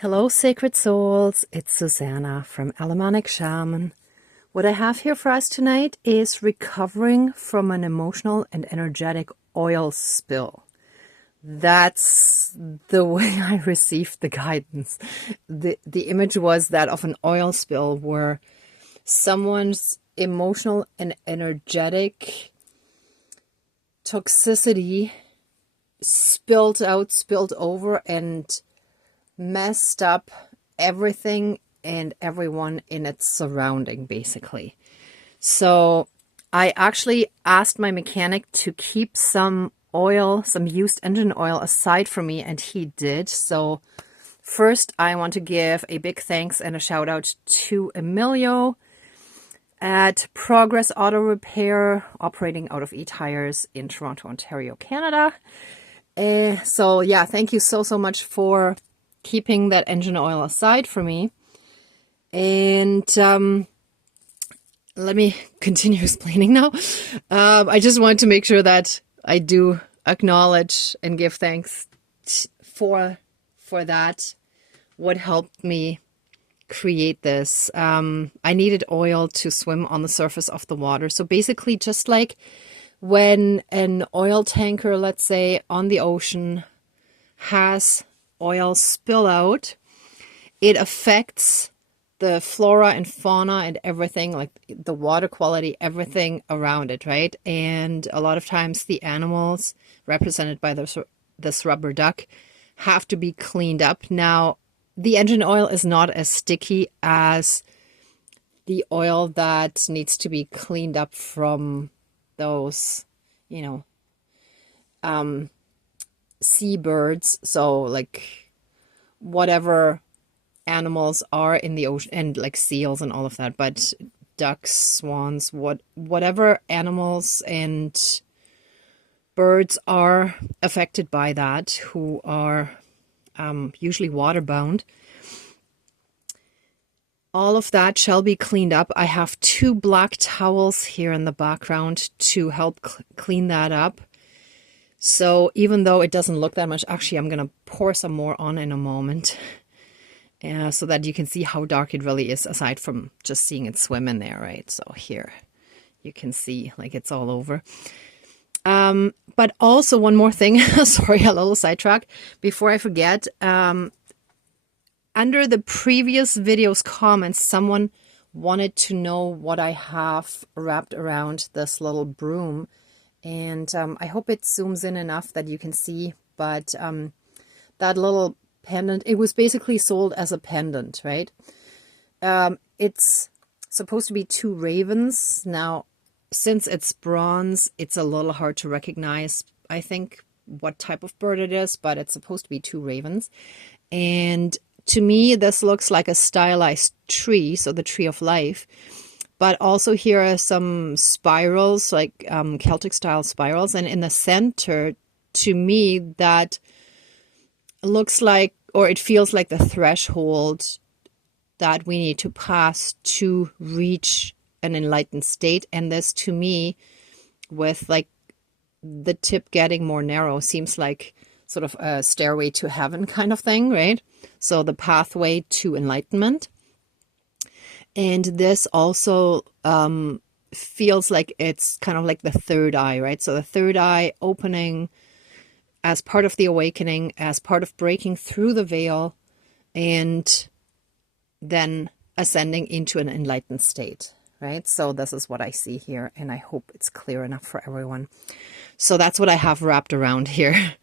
Hello, sacred souls. It's Susanna from Alamanic Shaman. What I have here for us tonight is recovering from an emotional and energetic oil spill. That's the way I received the guidance. The image was that of an oil spill where someone's emotional and energetic toxicity spilled over, and messed up everything and everyone in its surrounding, basically. So I actually asked my mechanic to keep some oil, some used engine oil aside for me, and he did. So first, I want to give a big thanks and a shout out to Emilio at Progress Auto Repair, operating out of E-Tires in Toronto, Ontario, Canada. So yeah, thank you so much for keeping that engine oil aside for me. And let me continue explaining now. I just want to make sure that I do acknowledge and give thanks for that, what helped me create this. I needed oil to swim on the surface of the water. So basically, just like when an oil tanker, let's say, on the ocean has oil spill out, it affects the flora and fauna and everything, like the water quality, everything around it, right? And a lot of times the animals represented by this rubber duck have to be cleaned up. Now, the engine oil is not as sticky as the oil that needs to be cleaned up from those, seabirds, so like whatever animals are in the ocean, and like seals and all of that, but ducks, swans, whatever animals and birds are affected by that, who are usually waterbound, all of that shall be cleaned up. I have 2 black towels here in the background to help clean that up. So even though it doesn't look that much, actually I'm going to pour some more on in a moment, so that you can see how dark it really is, aside from just seeing it swim in there, right? So here you can see like it's all over. But also one more thing, sorry, a little sidetrack before I forget. Under the previous video's comments, someone wanted to know what I have wrapped around this little broom. And I hope it zooms in enough that you can see, but that little pendant, it was basically sold as a pendant, right? It's supposed to be 2 ravens. Now, since it's bronze, it's a little hard to recognize, I think, what type of bird it is, but it's supposed to be 2 ravens. And to me, this looks like a stylized tree, so the tree of life. But also here are some spirals, like Celtic style spirals. And in the center, to me, that looks like, or it feels like the threshold that we need to pass to reach an enlightened state. And this, to me, with like the tip getting more narrow, seems like sort of a stairway to heaven kind of thing, right? So the pathway to enlightenment. And this also feels like it's kind of like the third eye, right? So the third eye opening as part of the awakening, as part of breaking through the veil, and then ascending into an enlightened state, right? So this is what I see here, and I hope it's clear enough for everyone. So that's what I have wrapped around here.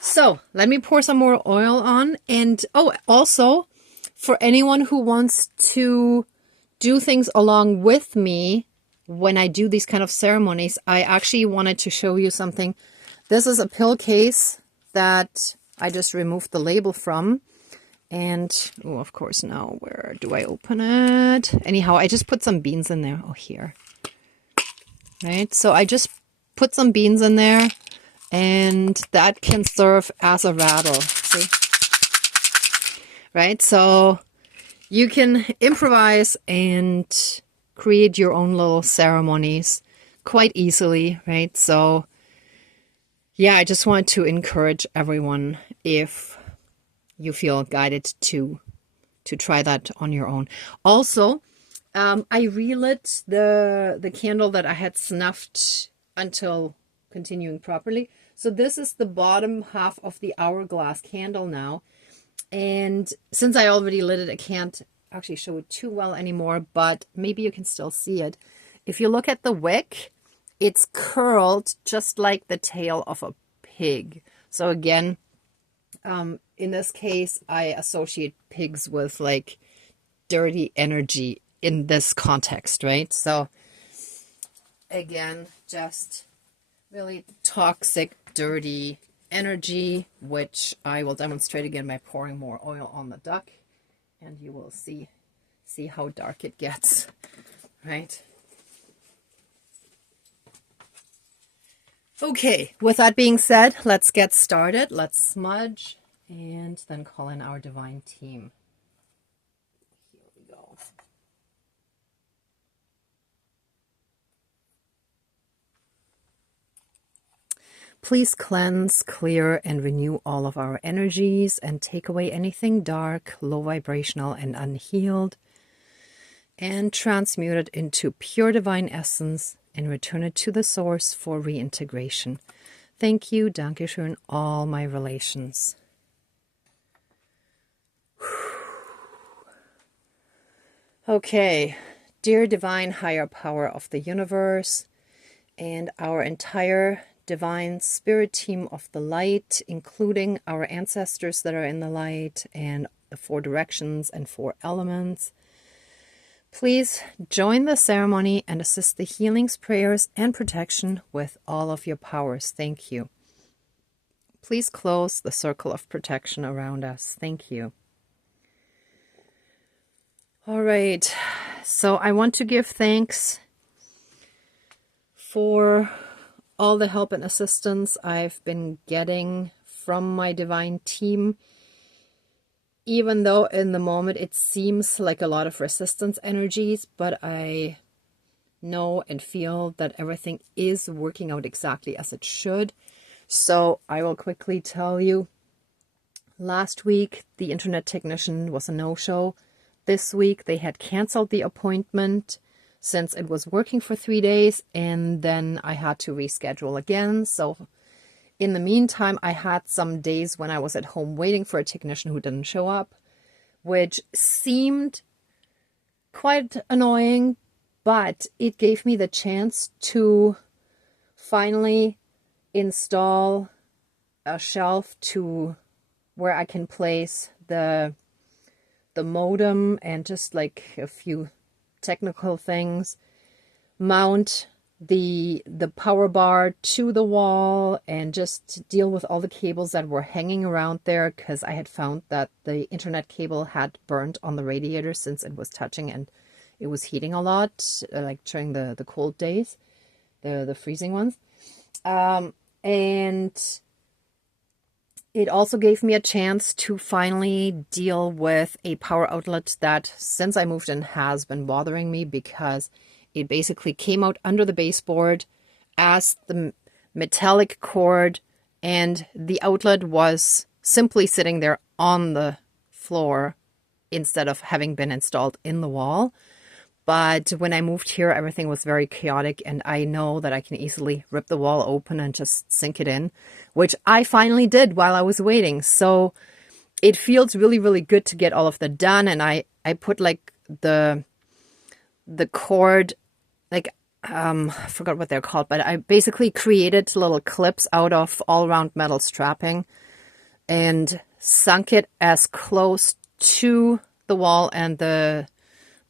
So let me pour some more oil on. And also, for anyone who wants to do things along with me when I do these kind of ceremonies, I actually wanted to show you something. This is a pill case that I just removed the label from. And, oh, of course, now where do I open it? Anyhow, I just put some beans in there. Oh, here. Right? So I just put some beans in there, and that can serve as a rattle. See? Right? So you can improvise and create your own little ceremonies quite easily, right? So yeah, I just want to encourage everyone, if you feel guided to try that on your own. Also, I relit the candle that I had snuffed until continuing properly. So this is the bottom half of the hourglass candle now. And since I already lit it, I can't actually show it too well anymore, but maybe you can still see it. If you look at the wick, it's curled just like the tail of a pig. So again, in this case, I associate pigs with like dirty energy in this context, right? So again, just really toxic, dirty energy, which I will demonstrate again by pouring more oil on the duck, and you will see how dark it gets, right? Okay, with that being said, let's get started. Let's smudge and then call in our divine team. Here we go. Please cleanse, clear, and renew all of our energies and take away anything dark, low vibrational, and unhealed, and transmute it into pure divine essence and return it to the source for reintegration. Thank you, Dankeschön, all my relations. Okay, dear divine higher power of the universe and our entire divine spirit team of the light, including our ancestors that are in the light and the 4 directions and 4 elements, please join the ceremony and assist the healings, prayers, and protection with all of your powers. Thank you. Please close the circle of protection around us. Thank you. All right, so I want to give thanks for all the help and assistance I've been getting from my divine team, even though in the moment it seems like a lot of resistance energies, but I know and feel that everything is working out exactly as it should. So I will quickly tell you, last week the internet technician was a no-show. This week they had canceled the appointment since it was working for 3 days, and then I had to reschedule again. So in the meantime, I had some days when I was at home waiting for a technician who didn't show up, which seemed quite annoying, but it gave me the chance to finally install a shelf to where I can place the modem and just like a few technical things, mount the power bar to the wall, and just deal with all the cables that were hanging around there, because I had found that the internet cable had burnt on the radiator since it was touching and it was heating a lot, like during the cold days, the freezing ones. And it also gave me a chance to finally deal with a power outlet that, since I moved in, has been bothering me, because it basically came out under the baseboard as the metallic cord, and the outlet was simply sitting there on the floor instead of having been installed in the wall. But when I moved here, everything was very chaotic, and I know that I can easily rip the wall open and just sink it in, which I finally did while I was waiting. So it feels really, really good to get all of that done. And I put like the cord, like, I forgot what they're called, but I basically created little clips out of all-round metal strapping and sunk it as close to the wall and the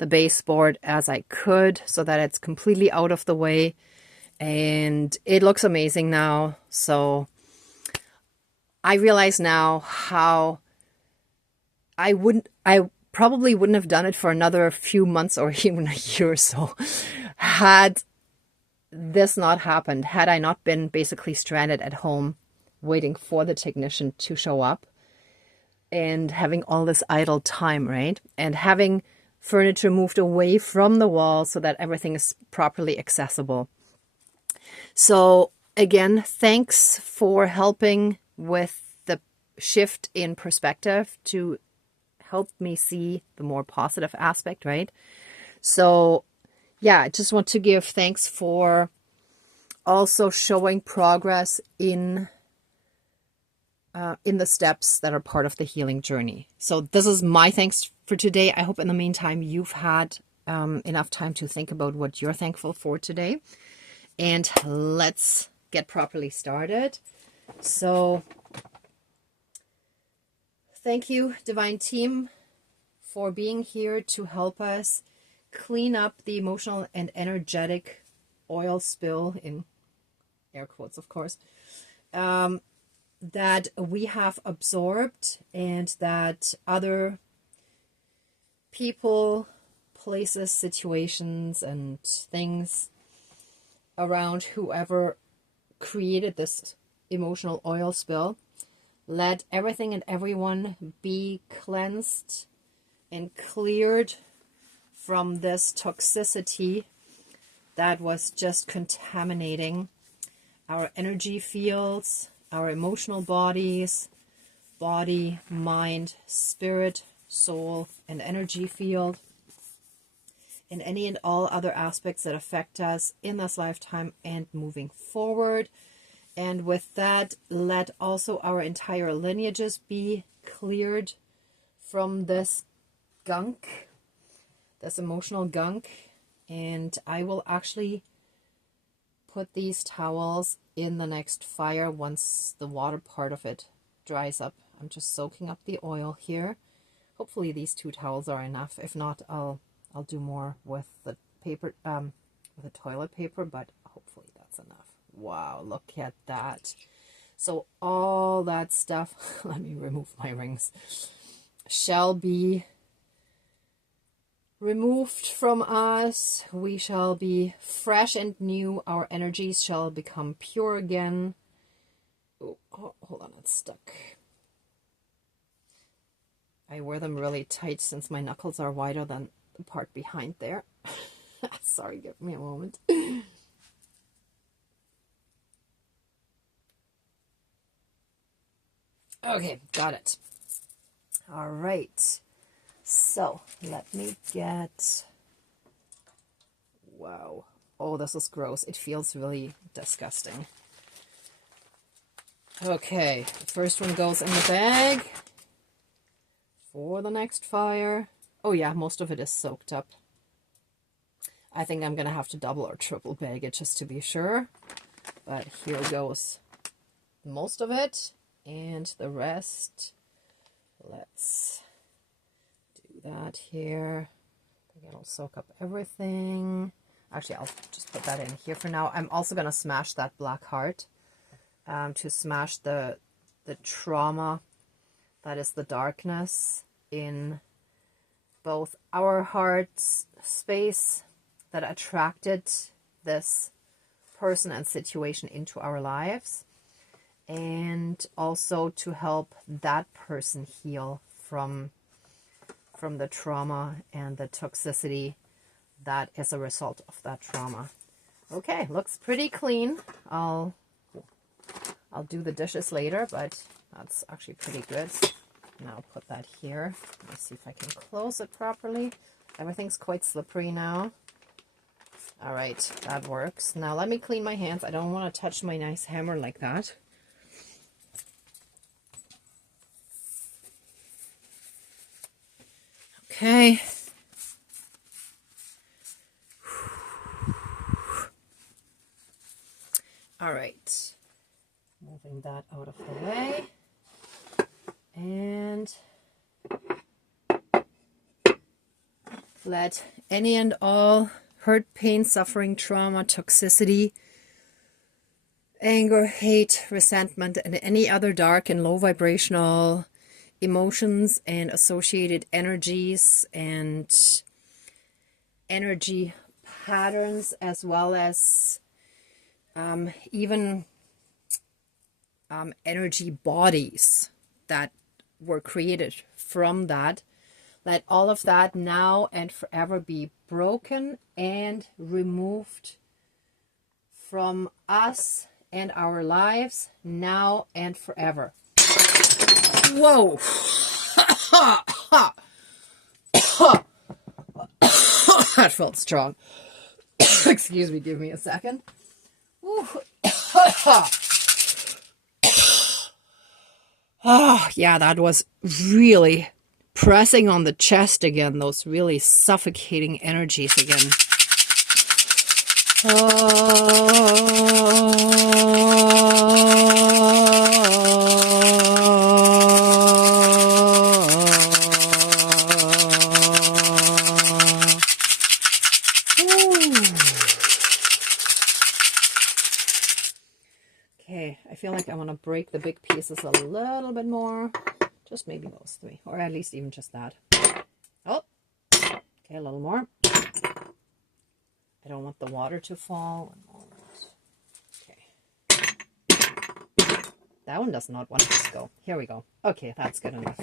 baseboard as I could, so that it's completely out of the way, and it looks amazing now. So I realize now how I probably wouldn't have done it for another few months or even a year or so had this not happened, had I not been basically stranded at home waiting for the technician to show up and having all this idle time, right? And having furniture moved away from the wall so that everything is properly accessible. So again, thanks for helping with the shift in perspective to help me see the more positive aspect, right? So yeah, I just want to give thanks for also showing progress in the steps that are part of the healing journey. So this is my thanks for today. I hope in the meantime you've had enough time to think about what you're thankful for today. And let's get properly started. So thank you, Divine Team, for being here to help us clean up the emotional and energetic oil spill, in air quotes, of course, that we have absorbed and that other people, places, situations, and things around whoever created this emotional oil spill, let everything and everyone be cleansed and cleared from this toxicity that was just contaminating our energy fields, our emotional bodies, body, mind, spirit, soul, and energy field, and any and all other aspects that affect us in this lifetime and moving forward. And with that, let also our entire lineages be cleared from this gunk, this emotional gunk. And I will actually put these towels in the next fire once the water part of it dries up. I'm just soaking up the oil here. Hopefully these 2 towels are enough. If not, I'll do more with the paper, with the toilet paper, but hopefully that's enough. Wow, look at that. So all that stuff, let me remove my rings, shall be removed from us. We shall be fresh and new. Our energies shall become pure again. Oh, hold on, it's stuck. I wear them really tight since my knuckles are wider than the part behind there. Sorry, give me a moment. Okay, got it. All right. So let me get, wow. Oh, this is gross. It feels really disgusting. Okay, the first one goes in the bag for the next fire. Oh yeah, most of it is soaked up. I think I'm going to have to double or triple bag it just to be sure. But here goes most of it, and the rest, let's do that here. I think it'll soak up everything. Actually, I'll just put that in here for now. I'm also going to smash that black heart to smash the trauma that is the darkness in both our heart's space that attracted this person and situation into our lives, and also to help that person heal from the trauma and the toxicity that is a result of that trauma. Okay, looks pretty clean. I'll do the dishes later, but that's actually pretty good. Now I'll put that here. Let me see if I can close it properly. Everything's quite slippery now. All right, that works. Now let me clean my hands. I don't want to touch my nice hammer like that. Okay. All right. Moving that out of the way. And let any and all hurt, pain, suffering, trauma, toxicity, anger, hate, resentment, and any other dark and low vibrational emotions and associated energies and energy patterns, as well as even energy bodies that were created from that. Let all of that now and forever be broken and removed from us and our lives now and forever. Whoa. That felt strong. Excuse me, give me a second. Oh, yeah, that was really pressing on the chest again, those really suffocating energies again. Okay, I feel like I want to break the big pieces a little bit more. Just maybe those three, or at least even just that. Oh, okay, a little more. I don't want the water to fall. Okay. That one does not want to go. Here we go. Okay, that's good enough.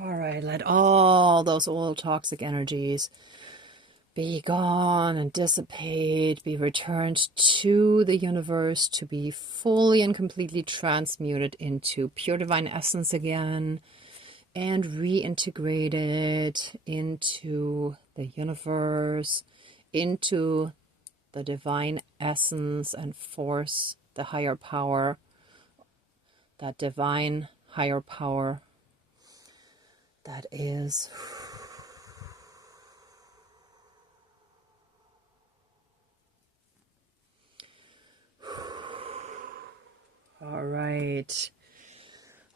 All right, let all those old toxic energies be gone and dissipate, be returned to the universe to be fully and completely transmuted into pure divine essence again and reintegrated into the universe, into the divine essence and force, the higher power, that divine higher power that is. All right.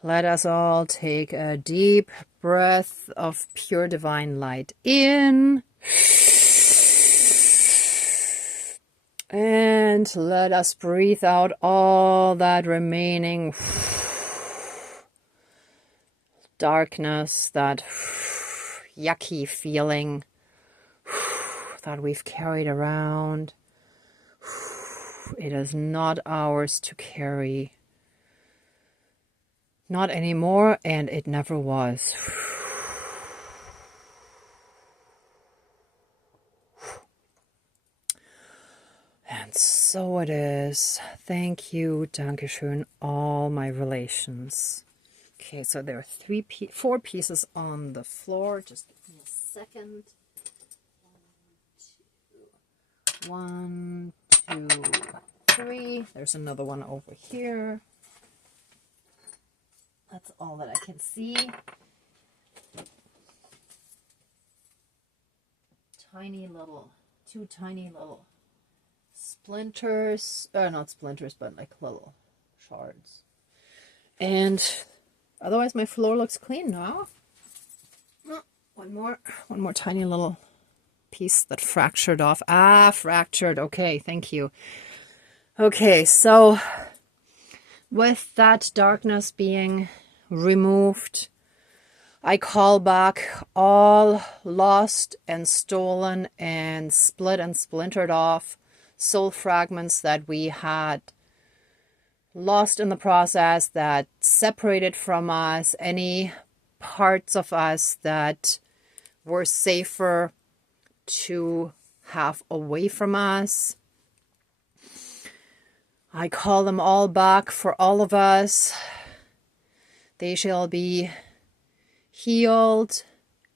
Let us all take a deep breath of pure divine light in. And let us breathe out all that remaining darkness, that yucky feeling that we've carried around. It is not ours to carry. Not anymore, and it never was. And so it is. Thank you, Dankeschön, all my relations. Okay, so there are four pieces on the floor. Just give me a second. 1, 2, 3. There's another one over here. That's all that I can see. Two tiny little splinters. Not splinters, but like little shards. And otherwise my floor looks clean now. One more tiny little piece that fractured off. Fractured. Okay, thank you. Okay, so with that darkness being removed, I call back all lost and stolen and split and splintered off soul fragments that we had lost in the process, that separated from us, any parts of us that were safer to have away from us. I call them all back for all of us. They shall be healed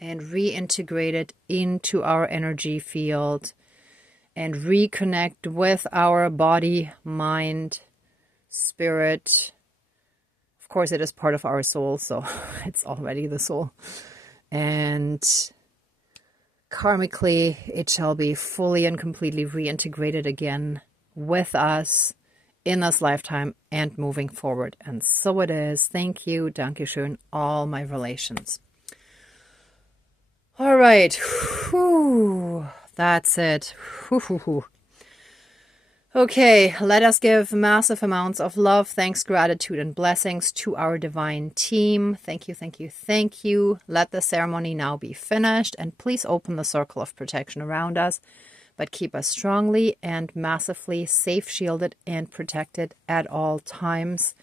and reintegrated into our energy field and reconnect with our body, mind, spirit. Of course, it is part of our soul, so it's already the soul. And karmically, it shall be fully and completely reintegrated again with us in this lifetime and moving forward. And so it is. Thank you. Dankeschön, all my relations. All right. Whew. That's it. Whew. Okay, let us give massive amounts of love, thanks, gratitude, and blessings to our divine team. Thank you, thank you, thank you. Let the ceremony now be finished, and please open the circle of protection around us, but keep us strongly and massively safe, shielded, and protected at all times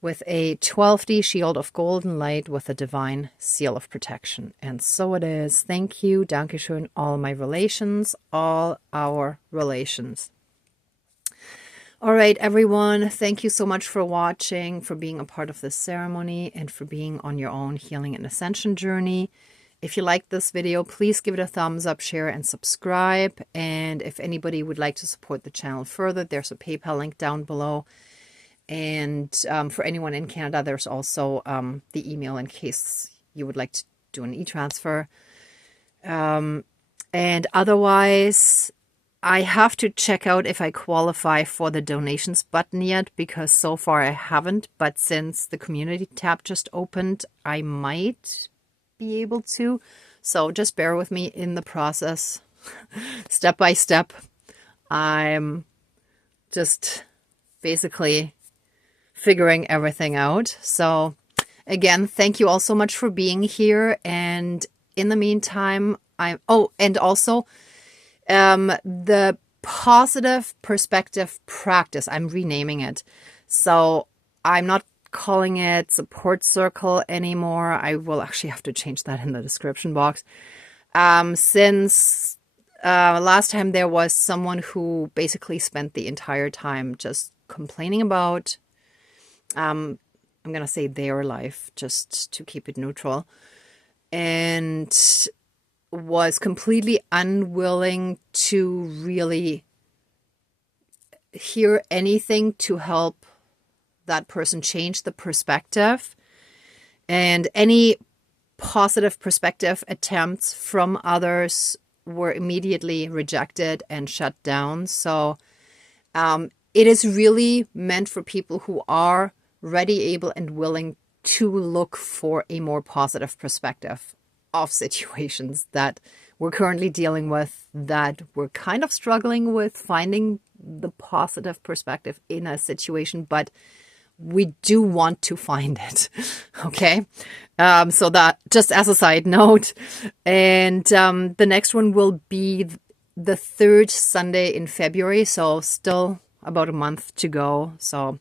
with a 12D shield of golden light with a divine seal of protection. And so it is. Thank you, Dankeschön, all my relations, all our relations. All right, everyone, thank you so much for watching, for being a part of this ceremony, and for being on your own healing and ascension journey. If you liked this video, please give it a thumbs up, share, and subscribe. And if anybody would like to support the channel further, there's a PayPal link down below. And for anyone in Canada, there's also the email in case you would like to do an e-transfer. And otherwise, I have to check out if I qualify for the donations button yet, because so far I haven't. But since the community tab just opened, I might be able to. So just bear with me in the process, step by step. I'm just basically figuring everything out. So again, thank you all so much for being here. And in the meantime, and also the positive perspective practice, I'm renaming it. So I'm not calling it support circle anymore. I will actually have to change that in the description box. Since last time there was someone who basically spent the entire time just complaining about, I'm going to say their life, just to keep it neutral, and was completely unwilling to really hear anything to help that person change the perspective. And any positive perspective attempts from others were immediately rejected and shut down. So it is really meant for people who are ready, able, and willing to look for a more positive perspective of situations that we're currently dealing with, that we're kind of struggling with finding the positive perspective in a situation, but we do want to find it. Okay. So that just as a side note. And the next one will be the third Sunday in February. So still about a month to go. So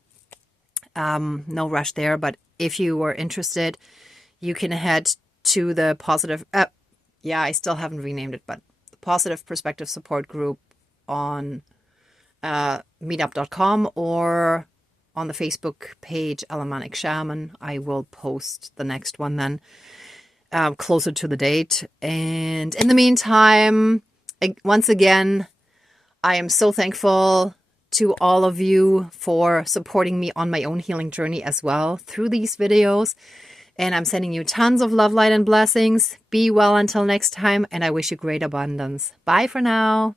no rush there. But if you were interested, you can head to the positive, I still haven't renamed it, but the Positive Perspective Support Group on meetup.com or on the Facebook page, Alamanic Shaman. I will post the next one then closer to the date. And in the meantime, once again, I am so thankful to all of you for supporting me on my own healing journey as well through these videos. And I'm sending you tons of love, light, and blessings. Be well until next time, and I wish you great abundance. Bye for now.